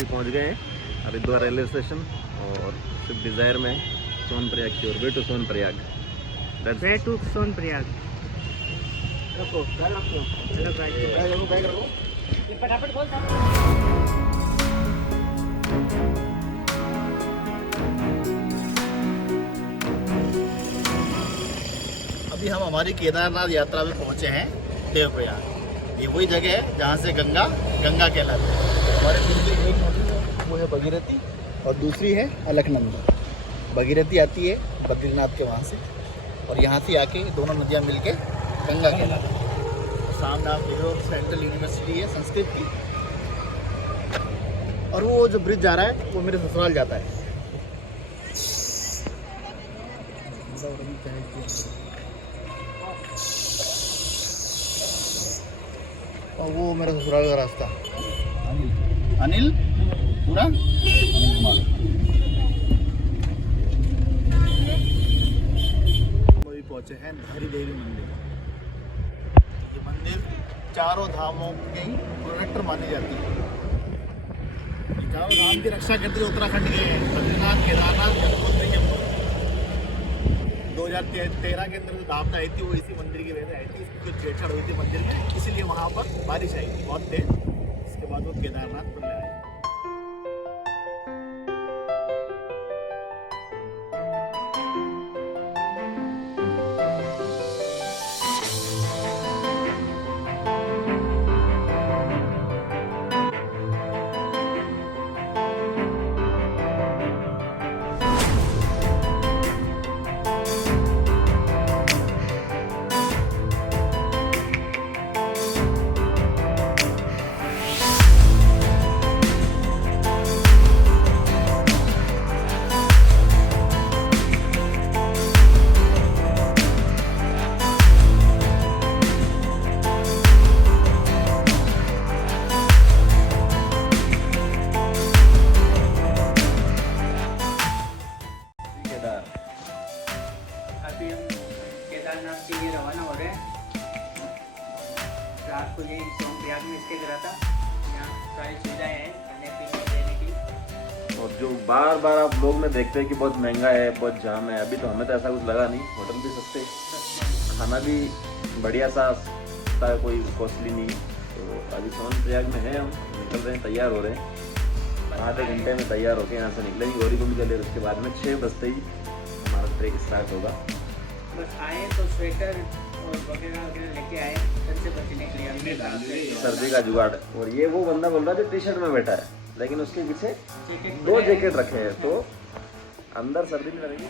अभी पहुंच गए हैं हरिद्वार रेलवे स्टेशन और स्विफ्ट डिज़ायर में सोनप्रयाग की ओर। Way to Sonprayag. Way to Sonprayag. फटाफट खोल। अभी हम हमारी केदारनाथ यात्रा में पहुंचे हैं देवप्रयाग। ये वही जगह है जहाँ से गंगा कहलाती है। हमारे दिल की एक नदी है वो है भगीरथी और दूसरी है अलकनंदा। भगीरथी आती है बद्रीनाथ के वहाँ से और यहाँ से आके दोनों नदियाँ मिलके गंगा कहलाती है। सामने आप देख रहे हो सेंट्रल यूनिवर्सिटी है संस्कृत की, और वो जो ब्रिज जा रहा है वो मेरे ससुराल जाता है। और वो मेरे ससुराल का रास्ता। अनिल पूरा अनिल कुमार। अभी पहुंचे हैं धारी देवी मंदिर। ये मंदिर चारों धामों की प्रोटेक्टर मानी जाती है। ये चारों धाम की रक्षा करते हुए उत्तराखंड गए हैं। बद्रीनाथ, केदारनाथ, यमुनोत्री, जम्मू। 2013 के अंदर जो आपदा आई थी वो इसी मंदिर की वजह से आई थी। जो छेड़छाड़ हुई थी मंदिर में, इसीलिए वहाँ पर बारिश आई थी बहुत तेज। इसके बाद वो केदारनाथ पर ले आए। अभी हम केदारनाथ के लिए रवाना हो रहे हैं। रात को यही सोनप्रयाग में स्टे करा था। यहाँ सारी सुविधाएं हैं खाने पीने रहने की। और जो बार बार आप लोग में देखते हैं कि बहुत महंगा है, बहुत जाम है, अभी तो हमें तो ऐसा कुछ लगा नहीं। होटल भी सस्ते, खाना भी बढ़िया सा, कोई कॉस्टली नहीं। तो अभी सोनप्रयाग में है, हम निकल रहे हैं, तैयार हो रहे हैं। आधे घंटे में तैयार होकर यहाँ से निकलेंगे गौरीकुंड के लिए। उसके बाद में 6 बजते ही हमारा ट्रेक स्टार्ट होगा। बस आए तो स्वेटर और वगैरह लेके आए ठंड से बचने के लिए। सर्दी का जुगाड़। और ये वो बंदा बोल रहा है जो टी शर्ट में बैठा है, लेकिन उसके पीछे 2 जैकेट रखे हैं, तो अंदर सर्दी नहीं लगेगी।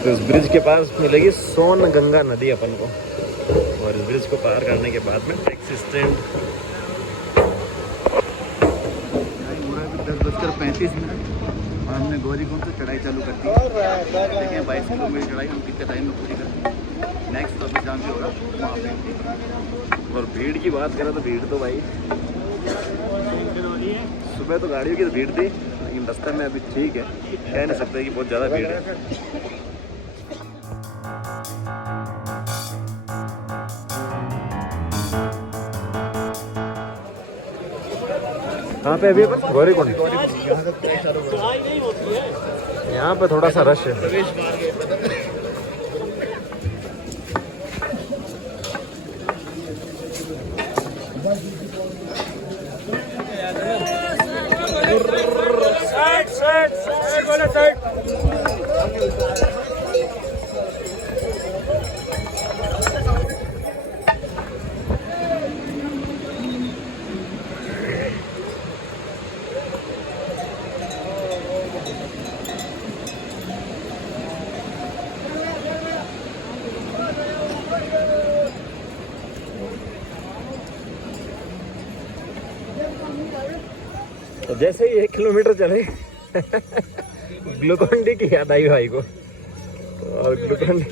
तो इस ब्रिज के पास मिलेगी सोन गंगा नदी अपन को। और इस ब्रिज को पार करने के बाद में टैक्सी स्टैंड। 10:35 और हमने गौरीकुंड से चढ़ाई चालू कर दी। देखिए 22 किलोमीटर चढ़ाई हम कितने टाइम में पूरी कर दी। नेक्स्ट तो अभी जहाँ भी होगा वहाँ पे। और भीड़ की बात करें तो भीड़ तो भाई सुबह तो गाड़ियों की तो भीड़ थी, लेकिन रास्ते में अभी ठीक है, कह नहीं सकते कि बहुत ज़्यादा भीड़ है। कहाँ पे अभी अपन? गौरीकुंड। यहाँ पे थोड़ा सा रश है। जैसे ही 1 किलोमीटर चले ग्लूकॉन डी की याद आई भाई को। और ग्लूकॉन डी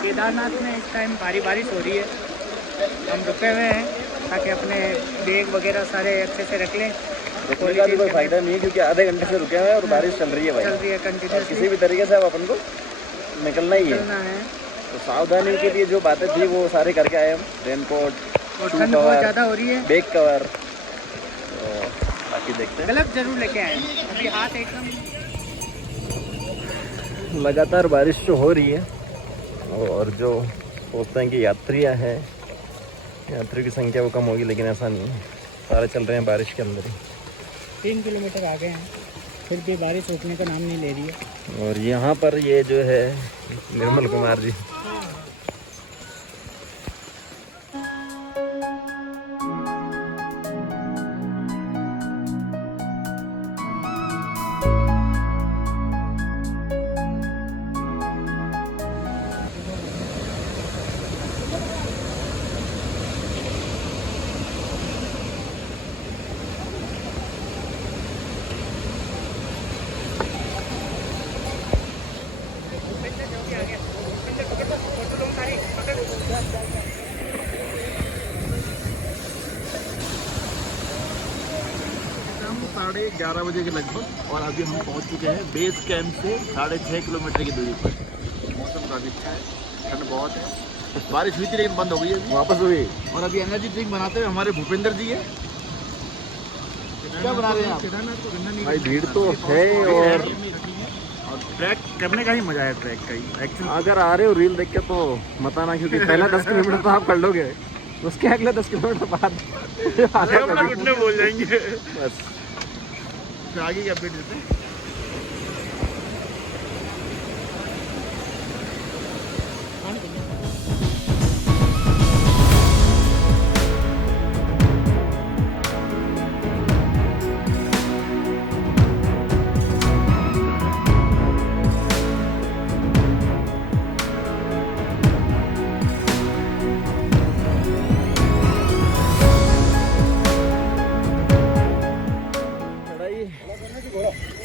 केदारनाथ में इस टाइम भारी बारिश हो रही है। हम रुके हुए हैं ताकि अपने बैग वगैरह सारे अच्छे से रख लें। रुकने का भी कोई फायदा नहीं है क्योंकि आधे घंटे से रुके हुए हैं और बारिश चल रही है भाई। चल रही है और कंटिन्यूसली, किसी भी तरीके से अब अपन को निकलना ही है। चलना है। तो सावधानी के लिए जो बातें थी वो सारे करके आए हम। रेनकोट, और ठंड बहुत ज़्यादा हो रही है, बैग कवर, तो बाकी देखते हैं। ग्लव्स जरूर लेके आए। अभी हाथ एकदम लगातार बारिश जो हो रही है और जो सोचते हैं कि यात्रियाँ हैं, यात्रियों की संख्या वो कम होगी, लेकिन ऐसा नहीं है। सारे चल रहे हैं बारिश के अंदर ही। 3 किलोमीटर आगे हैं, फिर भी बारिश रुकने का नाम नहीं ले रही है। और यहाँ पर ये जो है निर्मल कुमार जी, शाम 11:30 बजे के लगभग, और अभी हम पहुंच चुके हैं बेस कैंप से 6.5 किलोमीटर की दूरी पर। मौसम काफ़ी अच्छा है, ठंड बहुत है, बारिश हुई थी लेकिन बंद हो गई है वापस हुई। और अभी एनर्जी ड्रिंक बनाते हुए हमारे भूपेंद्र जी है। क्या बना रहे हैं आप? भाई भीड़ तो है और ट्रैक करने का ही मजा है, ट्रैक का ही एक्चुअली। अगर आ रहे हो रील देख के तो मत आना, क्योंकि पहला 10 किलोमीटर तो आप कर लोगे, उसके अगले 10 किलोमीटर बाद घुटने बोल जाएंगे। बस तो आगे की अपडेट देते हैं।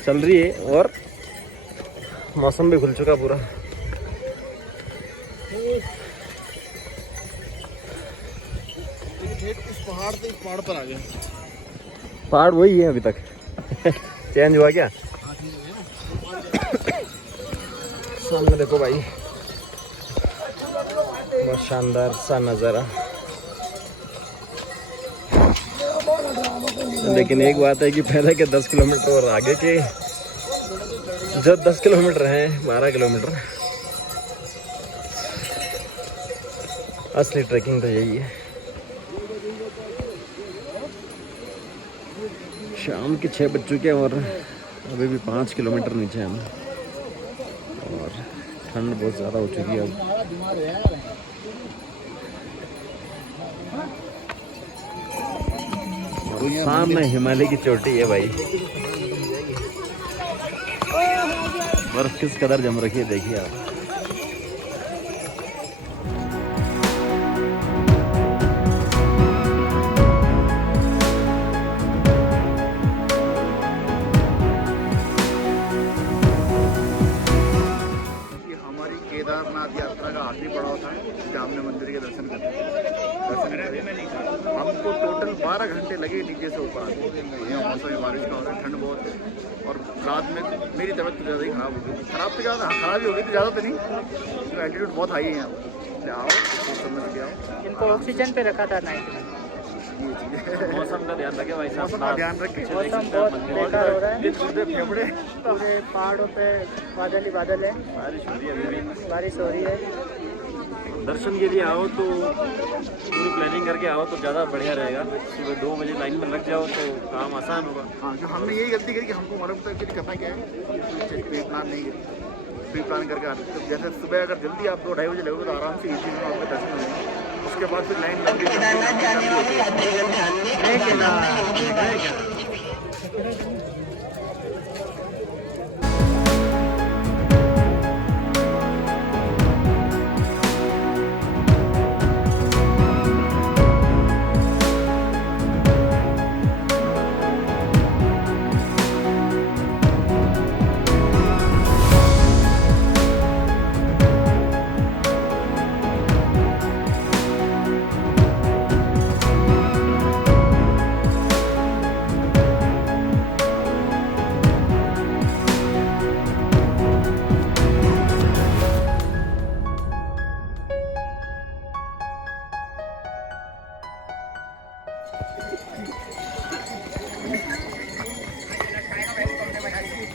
चल रही है और मौसम भी खुल चुका पूरा। इस पहाड़ से इस पहाड़ पर आ गए। पहाड़ वही है अभी तक चेंज हुआ क्या? सामने देखो भाई, बहुत शानदार सा नज़ारा। लेकिन एक बात है कि पहले के 10 किलोमीटर और आगे के जो 10 किलोमीटर हैं, 12 किलोमीटर, असली ट्रैकिंग तो यही है। शाम के 6 बज चुके हैं और अभी भी 5 किलोमीटर नीचे हैं हम, और ठंड बहुत ज़्यादा हो चुकी है अब। सामने हिमालय की चोटी है भाई, बर्फ किस कदर जम रखी है देखिए आप। ये हमारी केदारनाथ यात्रा का आखिरी पड़ाव था, जामने मंदिर के दर्शन करने। हमको टोटल 12 घंटे लगे नीचे से ऊपर आते। यहाँ मौसम बारिश का हो रहा है, ठंड बहुत है, और रात में मेरी तबीयत तो ज़्यादा ही ख़राब हो गई। ख़राब तो ज़्यादा, ख़राब ही हो गई थी, ज़्यादा तो नहीं, तो एल्टीट्यूड बहुत हाई है यहाँ पर। आओ तो समझ के आओ। इनको ऑक्सीजन पे रखा था नाइट में। मौसम का ध्यान रखें भाई साहब, मौसम का ध्यान रखें। मौसम बहुत बेकार हो रहा है, फेफड़े पूरे पहाड़ों पे बादल ही बादल है, बारिश हो रही है अभी भी। बारिश हो रही है। दर्शन के लिए आओ तो पूरी प्लानिंग करके आओ तो ज़्यादा बढ़िया रहेगा। सुबह 2 बजे लाइन में लग जाओ तो काम आसान होगा। हाँ, जो हमने यही गलती करी कि हमको मालूम था कि करना क्या है, प्री प्लान नहीं प्री प्लान करके आते। तो जैसे सुबह अगर जल्दी आप 2-2:30 बजे लगोगे तो आराम से इसी में आपके दर्शन हो जाएंगे। उसके बाद फिर लाइन लंबी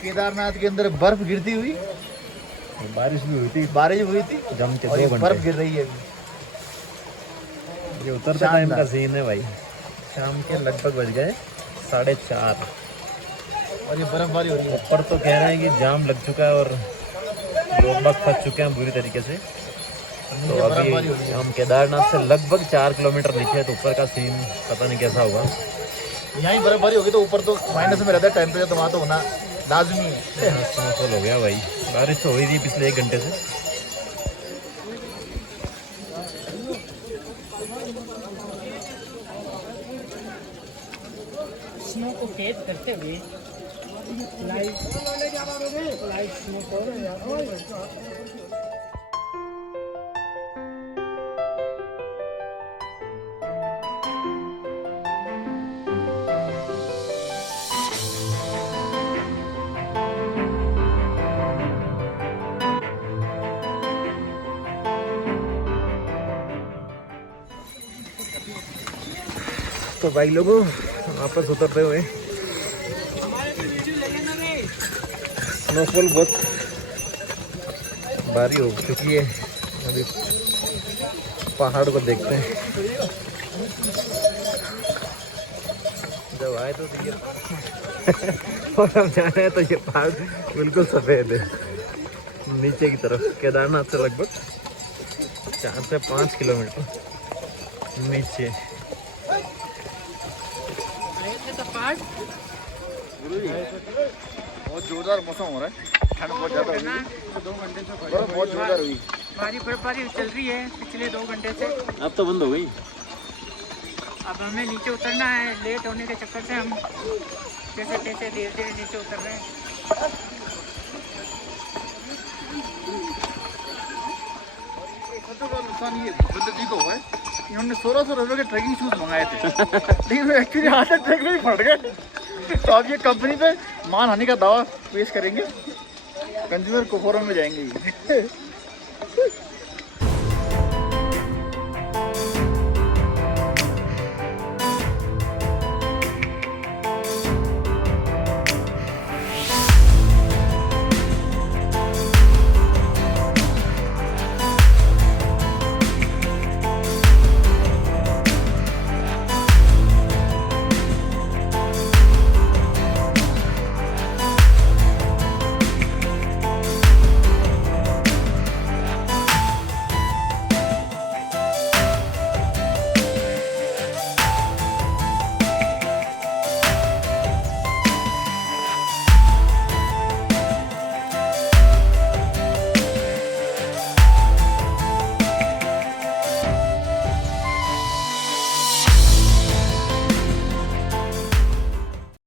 केदारनाथ के अंदर बर्फ गिरती हुई, बारिश भी हुई थी, बारिश हुई थी जम के और 2 ये घंटे। बर्फ गिर रही है अभी। ये उतरते टाइम का सीन है भाई। शाम के लगभग बज गए 4:30 और ये बर्फबारी हो रही है। ऊपर तो कह रहे हैं कि जाम लग चुका है और लोग बाग फंस चुके हैं बुरी तरीके से। तो अभी हम केदारनाथ से लगभग 4 किलोमीटर नीचे है, तो ऊपर का सीन पता नहीं कैसा होगा। यहाँ ही बर्फबारी होगी तो ऊपर तो माइनस में रहता है टेम्परेचर, तो वहाँ तो होना लाजमी है। स्नोफॉल हो गया भाई। बारिश तो हो ही थी पिछले 1 घंटे से। स्नो को कैद करते हुए लाइव स्नो को तो भाई लोगों वापस उतरते हुए स्नोफॉल बहुत भारी हो चुकी है। अभी पहाड़ को देखते हैं। जब आए तो ये और हम जा रहे हैं तो ये पहाड़ बिल्कुल सफ़ेद है नीचे की तरफ। केदारनाथ से लगभग 4 से 5 किलोमीटर नीचे। बहुत जोरदार मौसम हो रहा है, ठंड बहुत ज़्यादा हो रही है। 2 घंटे से बर्फ बहुत जोरदार हुई। भारी बर्फबारी चल रही है पिछले 2 घंटे से। अब तो बंद हो गई। अब हमें नीचे उतरना है। लेट होने के चक्कर से हम जैसे तैसे धीरे धीरे नीचे उतर रहे हैं। सबसे बड़ा नुकसान ये बंदर जी को हुआ है, इन्होंने 1600 रुपये के ट्रैकिंग शूज़ मंगाए थे, लेकिन वो एक्चुअली हाथ ट्रैक में ही फट गए। तो अब ये कंपनी पे मानहानि का दावा पेश करेंगे, कंज्यूमर को फोरम में जाएंगे ये।